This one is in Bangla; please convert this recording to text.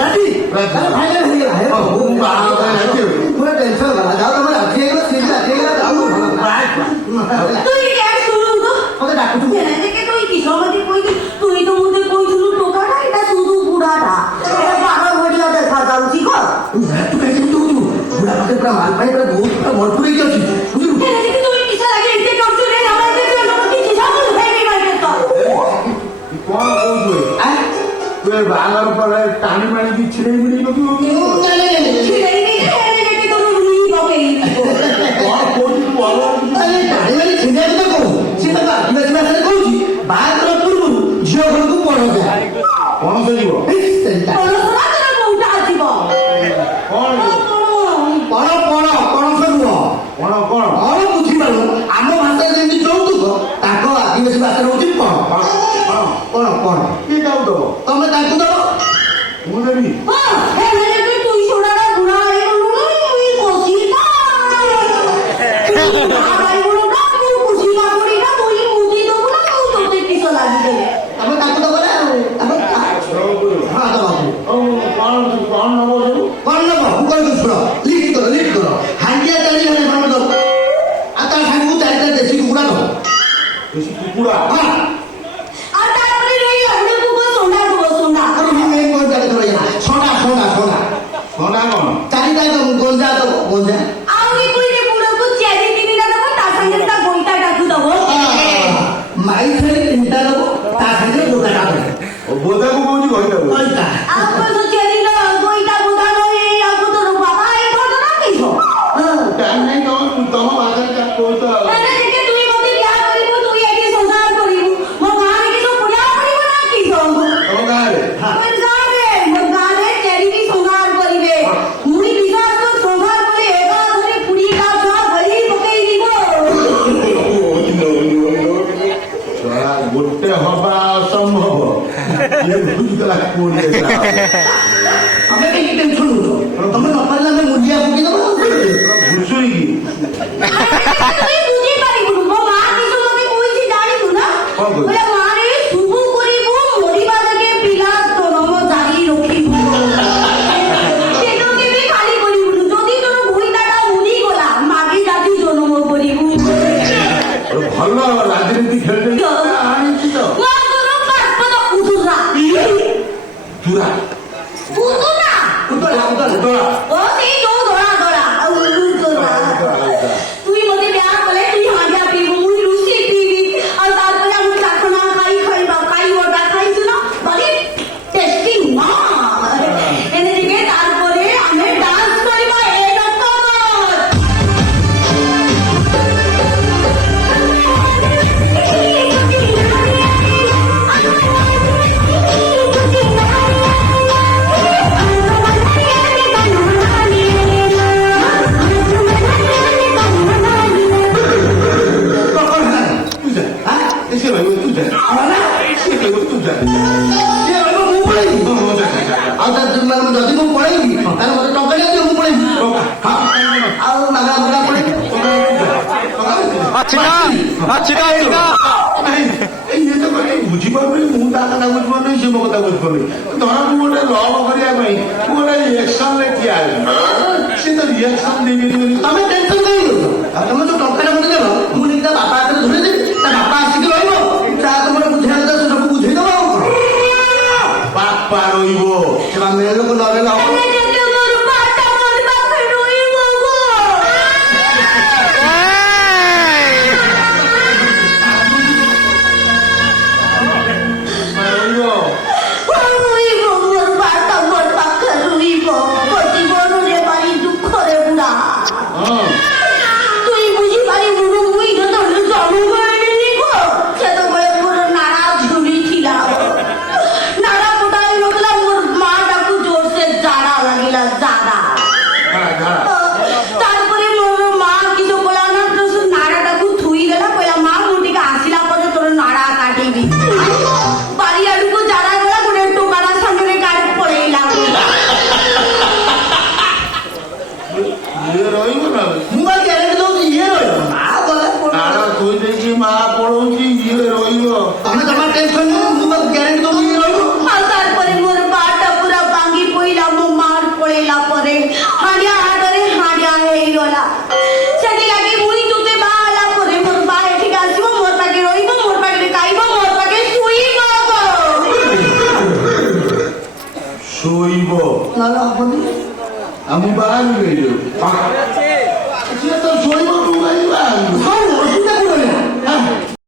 ରାତି ଫାଇନାଲ ହେଇଗଲା ପୁରା ଟେନସନ ଗଲା ଯାଉ ତମେ ରାତି ହେଇଗଲା ସିଟ୍ ରାତି ହେଇଗଲା ଯାଉ তুই এক শুরু তো মতে ডাকুଛୁ দেখে তুই কি সমাধি কইলি তুই তো মধ্যে কইছিলু টোকাটা এটা শুধু বুড়াটা এটা পাগল ভরিয়া দেখা যাଉଛି গো ତୁ କାହିଁକି ଏମିତି ହଉଛୁ ବୁଢା ପାଖରେ ପୁରା ମାଲ ପାଣି ପୁରା ବହୁତ ପୁରା ଭରପୁର ହେଇକି ଅଛି ବୁଝିଲୁ দেখে তুই কিসা লাগে এতে করছু রে আমরা এতে লোক কি সব ফেলি মারতে তো କଣ କହୁଛୁ ତୁ ବାହାଘର ପରେ ଟାଣି ମାଣିକି ଛିଡେଇ ମିଡେଇ ପକେଇବୁ ছিড়াই নি দেখে তোর রুই বকেই କଣ କହୁଛୁ ଭଲ ଟାଣିମାନେ ଛିଣ୍ଡିଆ କଥା କହୁ ସେ ତାକୁ ଆଦିବାସୀ ଭାଷାରେ କହୁଛି ବାହାଘର ପୂର୍ବରୁ ଝିଅ ଘରକୁ ପଣସ ପଣସ ଯିବ ପଣସରା ତୋର କୋଉଟା ଆସିବ କଣ ପଣସ ନୁହଁ କଣ କଣ କଣ ବୁଝିପାରୁ ଆମ ଭାଷାରେ ଯେମିତି ଯୌତୁକ ତାଙ୍କ ଆଦିବାସୀ ଭାଷାରେ ହଉଛି ପଣ କଣ ପଣ କିଏ କାହାକୁ ଦବ ତମେ ତାଙ୍କୁ ଦବ ମୁଁ ଦେବି হ্যাঁ হ্যাঁ তুই সোনাটা বুড়া হয়ে গেল তুই কষিটা আড়াই বড়টা তুই কষিটা করি না তুই মুদি দেবো না তুই তোতে কিসো লাগি দেবে ତମେ ତାଙ୍କୁ ଦବ ନା ତାଙ୍କୁ ହଁ ଦବାକୁ କଣ ନବ ସବୁ କଣ ନବ ମୁଁ କହିବି ଶୁଣ ଲିଷ୍ଟ କର ହାଣ୍ଡିଆ ଚାଲି ମାନେ କଣ ଦବ ଆଉ ତା ସାଙ୍ଗକୁ ଚାରିଟା ଦେଶୀ କୁକୁଡ଼ା ଦବ ବେଶୀ କୁକୁଡ଼ା ହଁ আর তারপরে রই আমরা কুকো সোনা দেবো সোনা আর ମୁଁ ଏଇ କଣ ଜାଣି ଦବ ଛଣା সোনা କଣ ଚାରିଟା ଦବ ଗଞ୍ଜା ଦବ ଗଞ୍ଜା ଆଉ কি কইলে পুরোକୁ চেরি তিনটা দেবো তার সঙ্গে তা বইটা ডাকু দেবো ମାଇ ଛେଳି ତିନିଟା ଦବ ତା ସାଙ୍ଗରେ ଗୋଟାଟା ଦବ ବୋଧାକୁ କହୁଛି କହିଦେବୁ ପଇସା ଆଉ তো চেরি না বইটা বোধা নয় আর কত বাবা এই কথা না কিসো ଟାଇମ୍ ନାହିଁ ତମ ଭାଷାରେ ଯାହା କହୁଛ মানে দেখে তুই মতে বিয়া করিবু তুই এটি সংসার করিবু মো গাঁরে কিছু পড়া করিবু না কিসো ତମ ଗାଁରେ মোর গাঁরে চেরি কি সংসার করিবে মুই বিশ্বাস তো সংসার করে একা ধরে পুরি কা সব গলি পকেই দিব ଗୋଟେ ହବା ଅସମ୍ଭବ ଇଏ ବୁଝିଦେଲା କୋଡ଼ିଏ ଆମେ କାହିଁକି ଟେନସନ ହଉଛ ତମେ ନ ପାରିଲେ ଆମେ ମୁଲିଆ ପକେଇ ଦବ ଘୁଷୁରିକି তুই বুঝি পারিবু মো মা কিছু মতে কইছি জানিবু না কଣ কইছি? বলে মারে শুভু করিবু মরিবা থেকে পিলা জন্ম জারি রখিবু সেটাকে বি খালি করিবু যদি তোর ভুইটাটা উড়ি গলা মাগি জাতি জন্ম করিবু ଭଲ ରାଜନୀତି ଖେଳିଲେ ଆଣିଛି ତ মা তোর পাসপদ উদুরা ତୁରା উদুরা ଉତ୍ତରା ও সেই দো ধরা ধরা উদুরা তুই মতে বিয়া কলে তুই হাঁড়িয়া পিবু মুই লুচি পিবি আর তারপরে আমি চাখনা খাইবা খাই ওটা খাইছু না বলি টেস্টি মা এদিকে তারপরে আমি ডান্স করিবা এটা তো ସେ ରହିବ ତୁ ଯା ସେ କହିବ ତୁ ଯା ସିଏ ରହିବ ମୁଁ ପଳେଇବି ଆଉ ଯଦି ମୁଁ ପଳେଇବି ତାହେଲେ ମତେ ଟଙ୍କା ଦିଅ ମୁଁ ପଳେଇବି ଆଉ ନାଗା ଭଗା ପଳେଇବି ଇଏ ତ କହିଲେ ବୁଝିପାରୁନି ମୁଁ ତା କଥା ବୁଝିପାରୁନି ସେ ମୋ କଥା ବୁଝିପାରୁନି ଧର ମୁଁ ଗୋଟେ ଲଭ୍ କରିବା ପାଇଁ ମୁଁ ଗୋଟେ ରିଏକ୍ସନରେ ଠିଆ ହେଲି ସେ ତ ରିଏକ୍ସନ ଦେଇପାରିବନି ତମେ ଟେନସନ କାହିଁକି କରୁଛ ଆଉ ତମେ ଯୋଉ ଟଙ୍କାଟା ମତେ ଦେଲ ମୁଁ ନେଇକି ତା ବାପା ହାତରେ ଧରେଇଦେବି ତା ବାପା ଆସିକି ରହିବ ତା ତମର ବୁଝେଇବା କଥା ସେ ସବୁ ବୁଝେଇଦବ ଆଉ କଣ ବାପା ରହିବ ସେ ବା ମେଳ ଲୋକ ନ ରହିଲେ ହବ তুই বুঝি পারি বুড়ো মুই যত জন্ম করে নিকো সেতবেলে পুরো নাড়া ঝুলি ছিল নাড়া কোটাই রকলা মোর মা ডাকু জোরসে জাড়া লাগিলা জাড়া তারপরে মোর মা কিছু বলা না তো নাড়াটাকু থুই দেলা কইলা মা মুটিকে আসিলা পরে তোর নাড়া কাটিবি বাড়ি আড়ুকু জাড়া গলা গোটে টোকারা সামনে কাটে পড়েইলা ଇଏ ରହିବ ନା ମୁଁ ବା ଗ୍ୟାରେଣ୍ଟି ଦଉଛି ଇଏ ରହିବ ମା ଗଲା ନାଳ ଥୋଇ ଦେଇକି ମା ପଳଉଛି ଇଏ ରହିବ ତମେ ଜମା ଟେନସନ ନିଅ ମୁଁ ବା ଗ୍ୟାରେଣ୍ଟି ଦଉଛି ଇଏ ରହିବ আর তারপরে মোর বাটা পুরা ভাঙ্গি পই ଶୋଇବ ନହେଲେ ହବନି। ଆଉ ମୁଁ ବାହାରିବି ଏଇଠୁ